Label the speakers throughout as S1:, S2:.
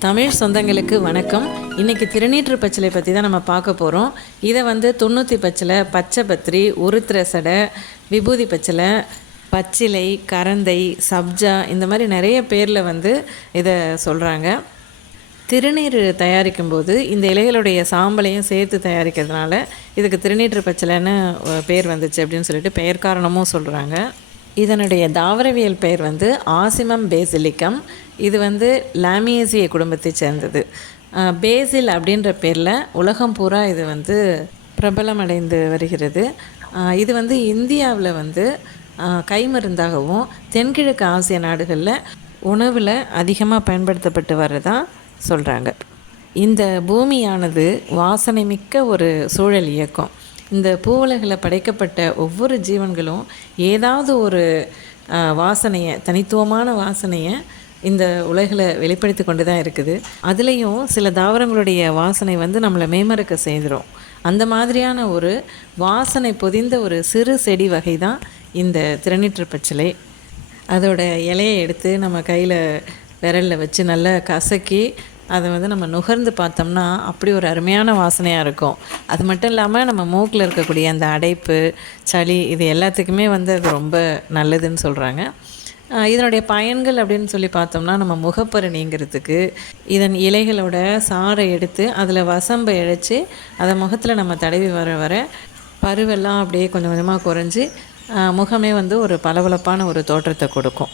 S1: தமிழ் சொந்தங்களுக்கு வணக்கம். இன்றைக்கி திருநீற்று பச்சிலை பற்றி தான் நம்ம பார்க்க போகிறோம் இதை வந்து தொண்ணூற்றி பச்சிலை பச்சை பத்திரி உருத்திர சடை விபூதி பச்சிலை பச்சிலை கரந்தை சப்ஜா இந்த மாதிரி நிறைய பேரில் வந்து இதை சொல்கிறாங்க திருநீர் தயாரிக்கும் போது இந்த இலைகளுடைய சாம்பலையும் சேர்த்து தயாரிக்கிறதுனால இதுக்கு திருநீற்று பச்சிலைன்னு பேர் வந்துச்சு அப்படின்னு சொல்லிட்டு பெயர் காரணமும் சொல்கிறாங்க இதனுடைய தாவரவியல் பெயர் வந்து ஆசிமம் பேசிலிக்கம். இது வந்து லாமியேசிய குடும்பத்தை சேர்ந்தது. பேசில் அப்படின்ற பேரில் உலகம் பூரா இது வந்து பிரபலமடைந்து வருகிறது. இது வந்து இந்தியாவில் வந்து கைமருந்தாகவும் தென்கிழக்கு ஆசிய நாடுகளில் உணவில் அதிகமாக பயன்படுத்தப்பட்டு வர்றதா சொல்கிறாங்க இந்த பூமியானது வாசனை மிக்க ஒரு சூழல் இயக்கம். இந்த பூவுலகில் படைக்கப்பட்ட ஒவ்வொரு ஜீவன்களும் ஏதாவது ஒரு வாசனையை தனித்துவமான வாசனையை இந்த உலகில் வெளிப்படுத்தி கொண்டு தான் இருக்குது. அதுலேயும் சில தாவரங்களுடைய வாசனை வந்து நம்மளை மேமறக்க செய்திடும். அந்த மாதிரியான ஒரு வாசனை பொதிந்த ஒரு சிறு செடி வகை தான் இந்த திருநீற்று பச்சிலை. அதோட இலையை எடுத்து நம்ம கையில் விரலில் வச்சு நல்லா கசக்கி அதை வந்து நம்ம நுகர்ந்து பார்த்தோம்னா அப்படி ஒரு அருமையான வாசனையாக இருக்கும். அது மட்டும் இல்லாமல் நம்ம மூக்கில் இருக்கக்கூடிய அந்த அடைப்பு சளி இது எல்லாத்துக்குமே வந்து அது ரொம்ப நல்லதுன்னு சொல்கிறாங்க இதனுடைய பயன்கள் அப்படின்னு சொல்லி பார்த்தோம்னா நம்ம முகப்பரு நீங்கிறதுக்கு இதன் இலைகளோட சாறை எடுத்து அதில் வசம்பை இழைச்சி அதை முகத்தில் நம்ம தடவி வர வர பருவெல்லாம் அப்படியே கொஞ்சம் கொஞ்சமாக குறைஞ்சி முகமே வந்து ஒரு பளபளப்பான ஒரு தோற்றத்தை கொடுக்கும்.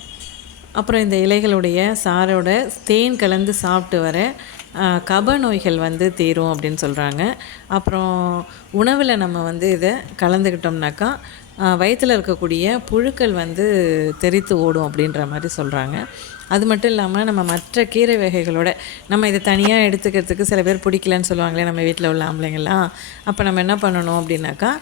S1: அப்புறம் இந்த இலைகளுடைய சாரோட தேன் கலந்து சாப்பிட்டு வர கப நோய்கள் வந்து தீரும் அப்படின்னு சொல்கிறாங்க அப்புறம் உணவில் நம்ம வந்து இதை கலந்துக்கிட்டோம்னாக்கா வயிற்றில் இருக்கக்கூடிய புழுக்கள் வந்து தெறித்து ஓடும் அப்படின்ற மாதிரி சொல்கிறாங்க அது மட்டும் இல்லாமல் நம்ம மற்ற கீரை வகைகளோட நம்ம இதை தனியாக எடுத்துக்கிறதுக்கு சில பேர் பிடிக்கலன்னு சொல்லுவாங்களே நம்ம வீட்டில் உள்ள ஆம்பளைங்கள்லாம். அப்போ நம்ம என்ன பண்ணணும் அப்படின்னாக்கா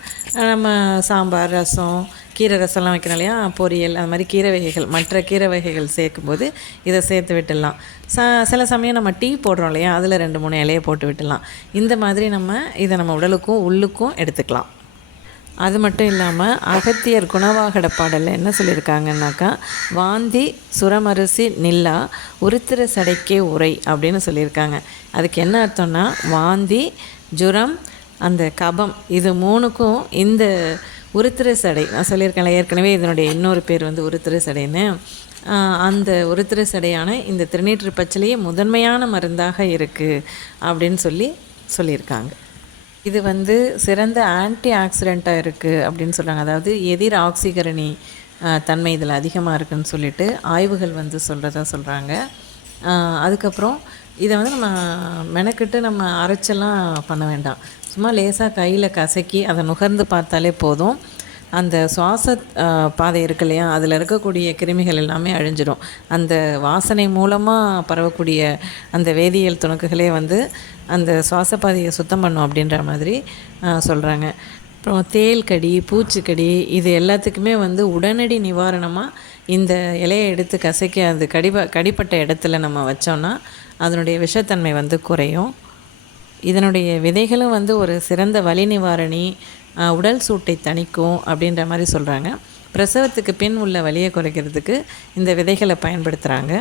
S1: நம்ம சாம்பார் ரசம் கீரை ரசம்லாம் வைக்கிறோம் இல்லையா? பொரியல் அது மாதிரி கீரை வகைகள் மற்ற கீரை வகைகள் சேர்க்கும்போது இதை சேர்த்து விட்டுடலாம். ச சில சமயம் நம்ம டீ போடுறோம் இல்லையா? அதில் ரெண்டு மூணு இலையை போட்டு விட்டுடலாம். இந்த மாதிரி நம்ம இதை நம்ம உடலுக்கும் உள்ளுக்கும் எடுத்துக்கலாம். அது மட்டும் இல்லாமல் அகத்தியர் குணவாகட பாடலில் என்ன சொல்லியிருக்காங்கன்னாக்கா வாந்தி சுரமரிசி நில்லா உருத்திர சடைக்கே உரை அப்படின்னு சொல்லியிருக்காங்க. அதுக்கு என்ன அர்த்தம்னா வாந்தி ஜுரம் அந்த கபம் இது மூணுக்கும் இந்த உருத்திர சடை நான் சொல்லியிருக்கேன்ல ஏற்கனவே இதனுடைய இன்னொரு பேர் வந்து உருத்திர சடைன்னு. அந்த உருத்திர சடையான இந்த திருநீற்று பச்சிலேயே முதன்மையான மருந்தாக இருக்குது அப்படின்னு சொல்லி சொல்லியிருக்காங்க. இது வந்து சிறந்த ஆன்டி ஆக்சிடெண்ட்டாக இருக்குது அப்படின்னு சொல்கிறாங்க அதாவது எதிர் ஆக்சிகரணி தன்மை இதில் அதிகமாக இருக்குன்னு சொல்லிட்டு ஆய்வுகள் வந்து சொல்கிறதா சொல்கிறாங்க அதுக்கப்புறம் இதை வந்து நம்ம மெனக்கிட்டு நம்ம அரைச்செல்லாம் பண்ண வேண்டாம். சும்மா லேசாக கையில் கசக்கி அதை நுகர்ந்து பார்த்தாலே போதும். அந்த சுவாச பாதை இருக்கு இல்லையா? அதில் இருக்கக்கூடிய கிருமிகள் எல்லாமே அழிஞ்சிடும் அந்த வாசனை மூலமாக பரவக்கூடிய அந்த வேதியியல் துணுக்குகளே வந்து அந்த சுவாச பாதையை சுத்தம் பண்ணும் அப்படின்ற மாதிரி சொல்கிறாங்க அப்புறம் தேள் கடி பூச்சிக்கடி இது எல்லாத்துக்குமே வந்து உடனடி நிவாரணமாக இந்த இலையை எடுத்து கசக்கி அது கடிப கடிப்பட்ட இடத்துல நம்ம வச்சோம்னா அதனுடைய விஷத்தன்மை வந்து குறையும். இதனுடைய விதைகளும் வந்து ஒரு சிறந்த வலி நிவாரணி உடல் சூட்டை தணிக்கும் அப்படின்ற மாதிரி சொல்கிறாங்க பிரசவத்துக்கு பின் உள்ள வலியை குறைக்கிறதுக்கு இந்த விதைகளை பயன்படுத்துகிறாங்க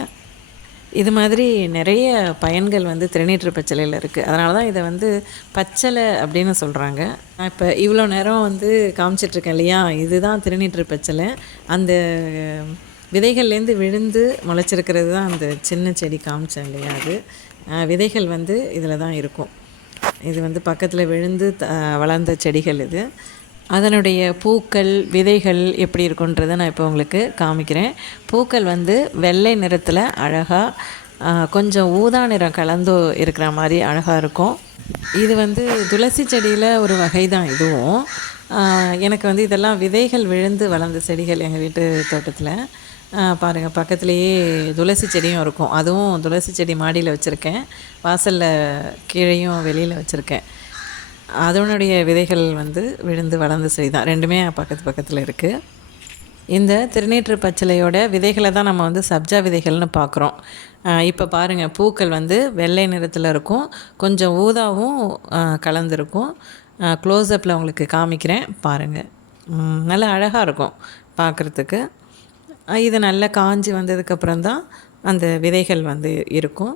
S1: இது மாதிரி நிறைய பயன்கள் வந்து திருநீற்று பச்சலையில் இருக்குது அதனால தான் இதை வந்து பச்சலை அப்படின்னு சொல்கிறாங்க நான் இப்போ இவ்வளோ நேரம் வந்து காமிச்சிட்ருக்கேன் இல்லையா? இதுதான் திருநீற்று பச்சலை. அந்த விதைகள்லேருந்து விழுந்து முளைச்சிருக்கிறது தான் அந்த சின்ன செடி காமிச்சேன் இல்லையா அது? விதைகள் வந்து இதில் தான் இருக்கும். இது வந்து பக்கத்தில் விழுந்து த வளர்ந்த செடிகள் இது. அதனுடைய பூக்கள் விதைகள் எப்படி இருக்குன்றதை நான் இப்போ உங்களுக்கு காமிக்கிறேன். பூக்கள் வந்து வெள்ளை நிறத்தில் அழகாக கொஞ்சம் ஊதா நிறம் கலந்து இருக்கிற மாதிரி அழகாக இருக்கும். இது வந்து துளசி செடியில் ஒரு வகை தான் இதுவும் எனக்கு வந்து இதெல்லாம் விதைகள் விழுந்து வளர்ந்த செடிகள் எங்கள் வீட்டு தோட்டத்தில். பாருங்கள் பக்கத்துலேயே துளசி செடியும் இருக்கும். அதுவும் துளசி செடி மாடியில் வச்சுருக்கேன். வாசலில் கீழேயும் வெளியில் வச்சுருக்கேன். அதனுடைய விதைகள் வந்து விழுந்து வளர்ந்த செடி தான் ரெண்டுமே பக்கத்து பக்கத்தில் இருக்குது இந்த திருநீற்று பச்சிலையோட விதைகளை தான் நம்ம வந்து சப்ஜா விதைகள்னு பார்க்குறோம் இப்போ பாருங்கள் பூக்கள் வந்து வெள்ளை நிறத்தில் இருக்கும். கொஞ்சம் ஊதாவும் ஆஹ், கலந்துருக்கும். க்ளோஸ்அப்பில் உங்களுக்கு காமிக்கிறேன். பாருங்கள் நல்லா அழகாக இருக்கும் பார்க்குறதுக்கு. இது நல்லா காஞ்சி வந்ததுக்கப்புறம் தான் அந்த விதைகள் வந்து இருக்கும்.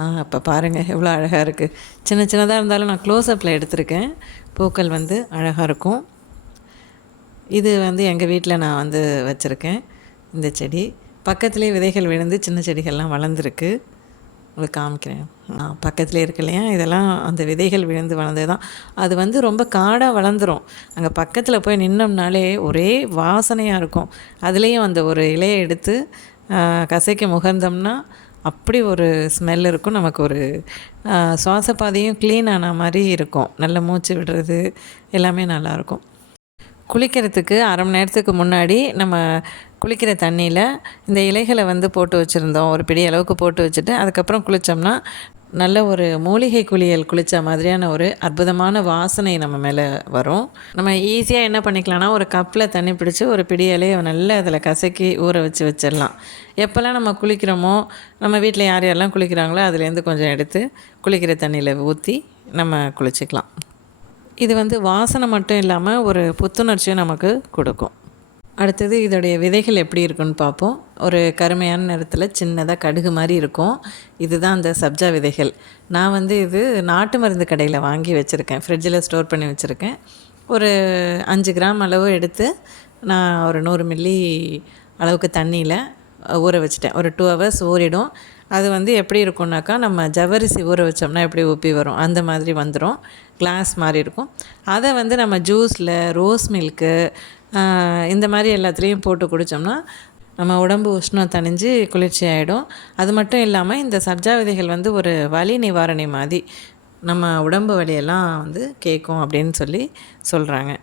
S1: ஆ பாருங்கள் எவ்வளோ அழகாக இருக்குது சின்ன சின்னதாக இருந்தாலும் நான் க்ளோஸ்அப்பில் எடுத்திருக்கேன். பூக்கள் வந்து அழகாக இருக்கும். இது வந்து எங்கள் வீட்டில் நான் வந்து வச்சுருக்கேன் இந்த செடி. பக்கத்துலேயே விதைகள் விழுந்து சின்ன செடிகள்லாம் வளர்ந்துருக்கு. உங்களுக்கு காமிக்கிறேன். பக்கத்தில் இருக்கு இல்லையா? இதெல்லாம் அந்த விதைகள் விழுந்து வளர்ந்தது தான் அது வந்து ரொம்ப காடாக வளர்ந்துரும். அங்கே பக்கத்தில் போய் நின்னோம்னாலே ஒரே வாசனையாக இருக்கும். அதுலேயும் அந்த ஒரு இலையை எடுத்து கசைக்கு முகர்ந்தோம்னா அப்படி ஒரு ஸ்மெல் இருக்கும். நமக்கு ஒரு சுவாச பாதையும் க்ளீன் ஆன மாதிரி இருக்கும். நல்ல மூச்சு விடுறது எல்லாமே நல்லாயிருக்கும் குளிக்கிறதுக்கு அரை மணி நேரத்துக்கு முன்னாடி நம்ம குளிக்கிற தண்ணியில் இந்த இலைகளை வந்து போட்டு வச்சுருந்தோம். ஒரு பிடி அளவுக்கு போட்டு வச்சுட்டு அதுக்கப்புறம் குளித்தோம்னா நல்ல ஒரு மூலிகை குளியல் குளித்த மாதிரியான ஒரு அற்புதமான வாசனை நம்ம மேலே வரும். நம்ம ஈஸியாக என்ன பண்ணிக்கலாம்னா ஒரு கப்பில் தண்ணி பிடிச்சி ஒரு பிடி இலையை நல்லா அதில் கசக்கி ஊற வச்சு வச்சிடலாம். எப்போல்லாம் நம்ம குளிக்கிறோமோ நம்ம வீட்டில் யார் யாரெல்லாம் குளிக்கிறாங்களோ அதுலேருந்து கொஞ்சம் எடுத்து குளிக்கிற தண்ணியில் ஊற்றி நம்ம குளிச்சுக்கலாம். இது வந்து வாசனை மட்டும் இல்லாமல் ஒரு புத்துணர்ச்சியும் நமக்கு கொடுக்கும். அடுத்தது இதோடைய விதைகள் எப்படி இருக்குன்னு பார்ப்போம். ஒரு கருமையான நிறத்தில் சின்னதாக கடுகு மாதிரி இருக்கும். இதுதான் அந்த சப்ஜா விதைகள். நான் வந்து இது நாட்டு மருந்து கடையில் வாங்கி வச்சுருக்கேன். ஃப்ரிட்ஜில் ஸ்டோர் பண்ணி வச்சுருக்கேன். ஒரு அஞ்சு கிராம் அளவு எடுத்து நான் ஒரு நூறு மில்லி அளவுக்கு தண்ணியில் ஊற வச்சுட்டேன். ஒரு டூ ஹவர்ஸ் ஊறிடும். அது வந்து எப்படி இருக்கும்னாக்கா நம்ம ஜவ்வரிசி ஊற வச்சோம்னா எப்படி உப்பி வரும்? அந்த மாதிரி வந்துடும் கிளாஸ் மாதிரி இருக்கும். அதை வந்து நம்ம ஜூஸில் ரோஸ் மில்க்கு இந்த மாதிரி எல்லாத்துலேயும் போட்டு குடித்தோம்னா நம்ம உடம்பு உஷ்ணம் தணிஞ்சு குளிர்ச்சி ஆகிடும் அது மட்டும் இல்லாமல் இந்த சப்ஜா விதைகள் வந்து ஒரு வலி நிவாரணி மாதிரி நம்ம உடம்பு வலியெல்லாம் வந்து கேட்கும் அப்படின்னு சொல்லி சொல்கிறாங்க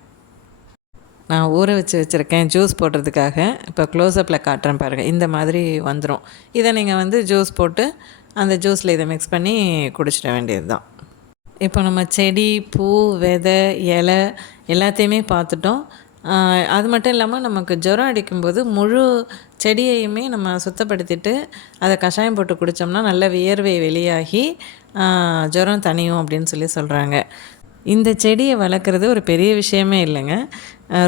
S1: நான் ஊற வச்சு வச்சுருக்கேன் ஜூஸ் போடுறதுக்காக. இப்போ க்ளோஸ்அப்பில் காட்டுறேன் பாருங்கள் இந்த மாதிரி வந்துடும் இதை நீங்கள் வந்து ஜூஸ் போட்டு அந்த ஜூஸில் இதை மிக்ஸ் பண்ணி குடிச்சிட வேண்டியது தான் இப்போ நம்ம செடி பூ விதை இலை எல்லாத்தையுமே பார்த்துட்டோம். அது மட்டும் இல்லாமல் நமக்கு ஜுரம் அடிக்கும்போது முழு செடியையுமே நம்ம சுத்தப்படுத்திட்டு அதை கஷாயம் போட்டு குடித்தோம்னா நல்ல வியர்வை வெளியாகி ஜுரம் தணியும் அப்படின்னு சொல்லி சொல்கிறாங்க இந்த செடியை வளர்க்குறது ஒரு பெரிய விஷயமே இல்லைங்க.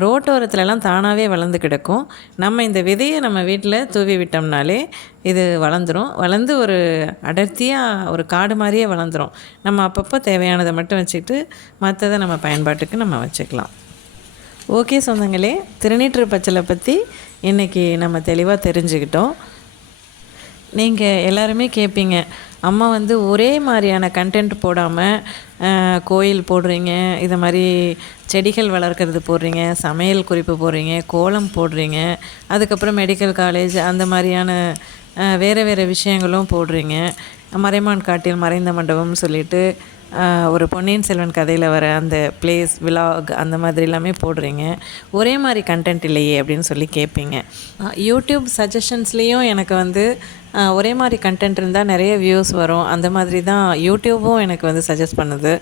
S1: ரோட்டோரத்துலலாம் தானாகவே வளர்ந்து கிடக்கும். நம்ம இந்த விதையை நம்ம வீட்டில் தூவி விட்டோம்னாலே இது வளர்ந்துடும் வளர்ந்து ஒரு அடர்த்தியாக ஒரு காடு மாதிரியே வளர்ந்துரும். நம்ம அப்பப்போ தேவையானதை மட்டும் வச்சுக்கிட்டு மற்றதை நம்ம பயன்பாட்டுக்கு நம்ம வச்சுக்கலாம். ஓகே சொந்தங்களே திருநீற்று பச்சலை பற்றி இன்றைக்கி நம்ம தெளிவாக தெரிஞ்சுக்கிட்டோம். நீங்கள் எல்லாருமே கேட்பீங்க அம்மா வந்து ஒரே மாதிரியான கண்டென்ட் போடாமல் கோயில் போடுறீங்க இதை மாதிரி செடிகள் வளர்க்குறது போடுறீங்க சமையல் குறிப்பு போடுறீங்க கோலம் போடுறீங்க அதுக்கப்புறம் மெடிக்கல் காலேஜ் அந்த மாதிரியான வேறு வேறு விஷயங்களும் போடுறீங்க. மறைமான் காட்டில் மறைந்த மண்டபம்னு சொல்லிட்டு ஒரு பொன்னியின் செல்வன் கதையில் வர அந்த பிளேஸ் விலாக் அந்த மாதிரி எல்லாமே போடுறீங்க. ஒரே மாதிரி கண்டென்ட் இல்லையே அப்படின்னு சொல்லி கேட்பீங்க யூடியூப் சஜஷன்ஸ்லேயும் எனக்கு வந்து ஒரே மாதிரி கண்டென்ட் இருந்தால் நிறைய வியூஸ் வரும். அந்த மாதிரி தான் யூடியூபும் எனக்கு வந்து சஜஸ்ட் பண்ணுது.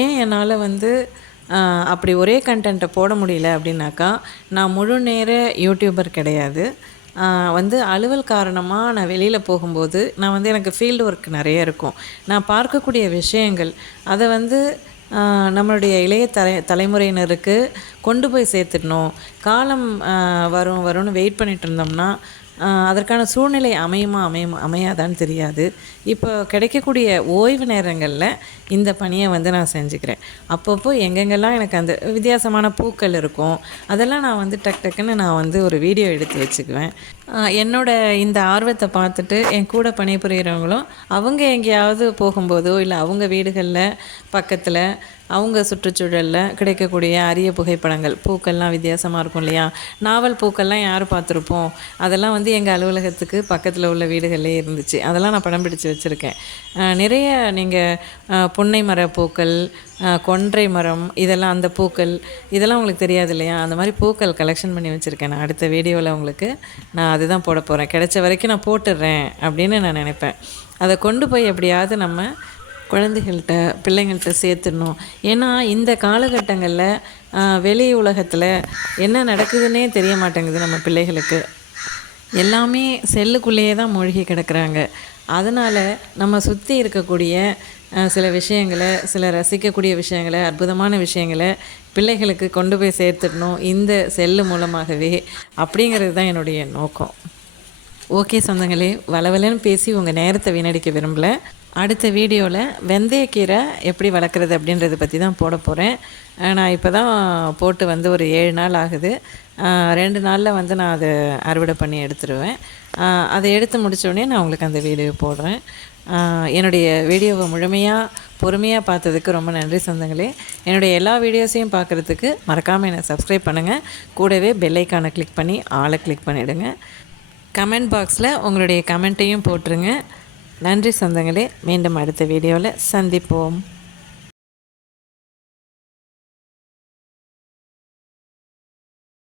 S1: ஏன் என்னால் வந்து அப்படி ஒரே கண்டென்ட்டை போட முடியல அப்படின்னாக்கா நான் முழு நேர யூடியூபர் கிடையாது. வந்து அலுவல் காரணமாக நான் வெளியில் போகும்போது நான் வந்து எனக்கு ஃபீல்டு ஒர்க் நிறைய இருக்கும். நான் பார்க்கக்கூடிய விஷயங்கள் அதை வந்து நம்மளுடைய இளைய தலை தலைமுறையினருக்கு கொண்டு போய் சேர்த்துடணும். காலம் வரும் வரும்னு வெயிட் பண்ணிகிட்டு இருந்தோம்னா அதற்கான சூழ்நிலை அமையுமா அமையுமா அமையாதான்னு தெரியாது. இப்போ கிடைக்கக்கூடிய ஓய்வு நேரங்களில் இந்த பணியை வந்து நான் செஞ்சுக்கிறேன். அப்பப்போ எங்கெங்கெல்லாம் எனக்கு அந்த வித்தியாசமான பூக்கள் இருக்கும் அதெல்லாம் நான் வந்து டக் டக்குன்னு நான் வந்து ஒரு வீடியோ எடுத்து வச்சுக்குவேன். என்னோட இந்த ஆர்வத்தை பார்த்துட்டு என் கூட பணிபுரிகிறவங்களும் அவங்க எங்கேயாவது போகும்போதோ இல்லை அவங்க வீடுகளில் பக்கத்தில் அவங்க சுற்றுச்சூழலில் கிடைக்கக்கூடிய அரிய புகைப்படங்கள் பூக்கள்லாம் வித்தியாசமாக இருக்கும் இல்லையா? நாவல் பூக்கள்லாம் யார் பார்த்துருப்போம்? அதெல்லாம் வந்து எங்கள் அலுவலகத்துக்கு பக்கத்தில் உள்ள வீடுகளே இருந்துச்சு. அதெல்லாம் நான் படம் பிடிச்சு வச்சுருக்கேன். நிறைய நீங்கள் புன்னை மர பூக்கள் கொன்றை மரம் இதெல்லாம் அந்த பூக்கள் இதெல்லாம் உங்களுக்கு தெரியாது இல்லையா? அந்த மாதிரி பூக்கள் கலெக்ஷன் பண்ணி வச்சுருக்கேன் நான். அடுத்த வீடியோவில் உங்களுக்கு நான் அதுதான் போட போகிறேன் கிடைச்ச வரைக்கும் நான் போட்டுடுறேன் அப்படின்னு நான் நினைப்பேன். அதை கொண்டு போய் எப்படியாவது நம்ம குழந்தைகள்கிட்ட பிள்ளைங்கள்ட்ட சேர்த்துடணும். ஏன்னா இந்த காலகட்டங்களில் வெளி உலகத்தில் என்ன நடக்குதுன்னே தெரிய மாட்டேங்குது நம்ம பிள்ளைகளுக்கு. எல்லாமே செல்லுக்குள்ளேயே தான் மூழ்கி கிடக்குறாங்க. அதனால் நம்ம சுற்றி இருக்கக்கூடிய சில விஷயங்களை சில ரசிக்கக்கூடிய விஷயங்களை அற்புதமான விஷயங்களை பிள்ளைகளுக்கு கொண்டு போய் சேர்த்துடணும் இந்த செல்லு மூலமாகவே அப்படிங்கிறது தான் என்னுடைய நோக்கம். ஓகே சொந்தங்களே வளவலன்னு பேசி உங்கள் நேரத்தை வீணடிக்க விரும்பல. அடுத்த வீடியோவில் வெந்தயக்கீரை எப்படி வளர்க்குறது அப்படின்றத பற்றி தான் போட போகிறேன் நான் இப்போ தான் போட்டு வந்து ஒரு ஏழு நாள் ஆகுது. ரெண்டு நாளில் வந்து நான் அதை அறுவடை பண்ணி எடுத்துருவேன். அதை எடுத்து முடித்தோடனே நான் உங்களுக்கு அந்த வீடியோ போடுறேன். என்னுடைய வீடியோவை முழுமையாக பொறுமையாக பார்த்ததுக்கு ரொம்ப நன்றி சொந்தங்களே. என்னுடைய எல்லா வீடியோஸையும் பார்க்குறதுக்கு மறக்காமல் என்னை சப்ஸ்கிரைப் பண்ணுங்கள் கூடவே பெல்லைக்கானை கிளிக் பண்ணி ஆளை கிளிக் பண்ணிவிடுங்க கமெண்ட் பாக்ஸில் உங்களுடைய கமெண்ட்டையும் போட்டுருங்க. நன்றி சொந்தங்களே. மீண்டும் அடுத்த வீடியோவில் சந்திப்போம்.